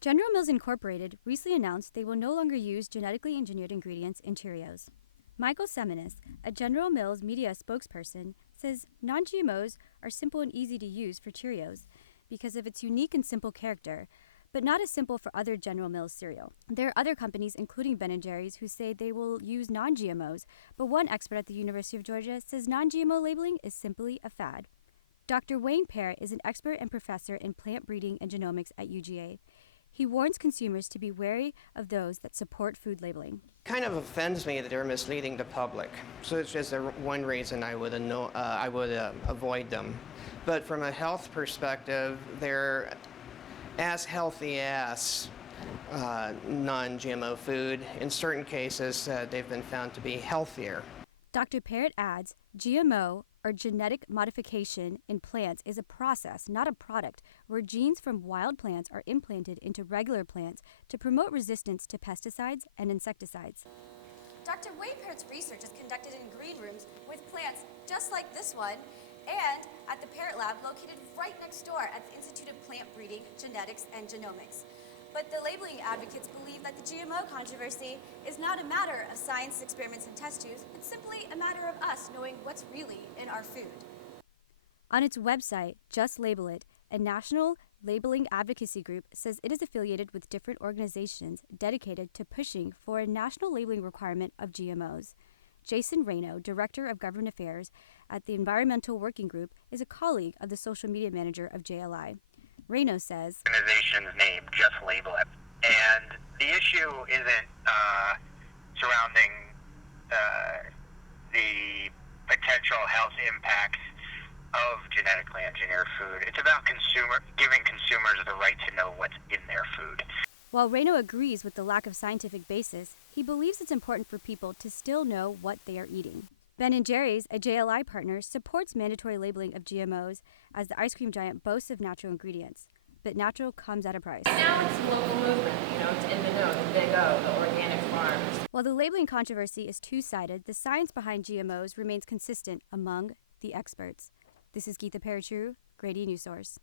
General Mills Incorporated recently announced they will no longer use genetically engineered ingredients in Cheerios. Michael Seminis, a General Mills media spokesperson, says non-GMOs are simple and easy to use for Cheerios because of its unique and simple character, but not as simple for other General Mills cereal. There are other companies, including Ben & Jerry's, who say they will use non-GMOs, but one expert at the University of Georgia says non-GMO labeling is simply a fad. Dr. Wayne Parrott is an expert and professor in plant breeding and genomics at UGA. He warns consumers to be wary of those that support food labeling. Kind of offends me that they're misleading the public. So it's just one reason I would avoid them. But from a health perspective, they're as healthy as non-GMO food. In certain cases, they've been found to be healthier. Dr. Parrott adds, GMO, or genetic modification in plants, is a process, not a product, where genes from wild plants are implanted into regular plants to promote resistance to pesticides and insecticides. Dr. Wayne Parrott's research is conducted in green rooms with plants just like this one, and at the Parrott Lab located right next door at the Institute of Plant Breeding, Genetics, and Genomics. But the labeling advocates believe that the GMO controversy is not a matter of science, experiments, and test tubes. It's simply a matter of us knowing what's really in our food. On its website, Just Label It, a national labeling advocacy group, says it is affiliated with different organizations dedicated to pushing for a national labeling requirement of GMOs. Jason Reno, Director of Government Affairs at the Environmental Working Group, is a colleague of the social media manager of JLI. Reno says, organization's name, Just Label It. And the issue isn't surrounding the potential health impacts of genetically engineered food. It's about giving consumers the right to know what's in their food. While Reno agrees with the lack of scientific basis, he believes it's important for people to still know what they are eating. Ben & Jerry's, a JLI partner, supports mandatory labeling of GMOs as the ice cream giant boasts of natural ingredients. But natural comes at a price. Now it's a local movement, it's in the know, the Big O, the organic farms. While the labeling controversy is two-sided, the science behind GMOs remains consistent among the experts. This is Geetha Parachu, Grady News Source.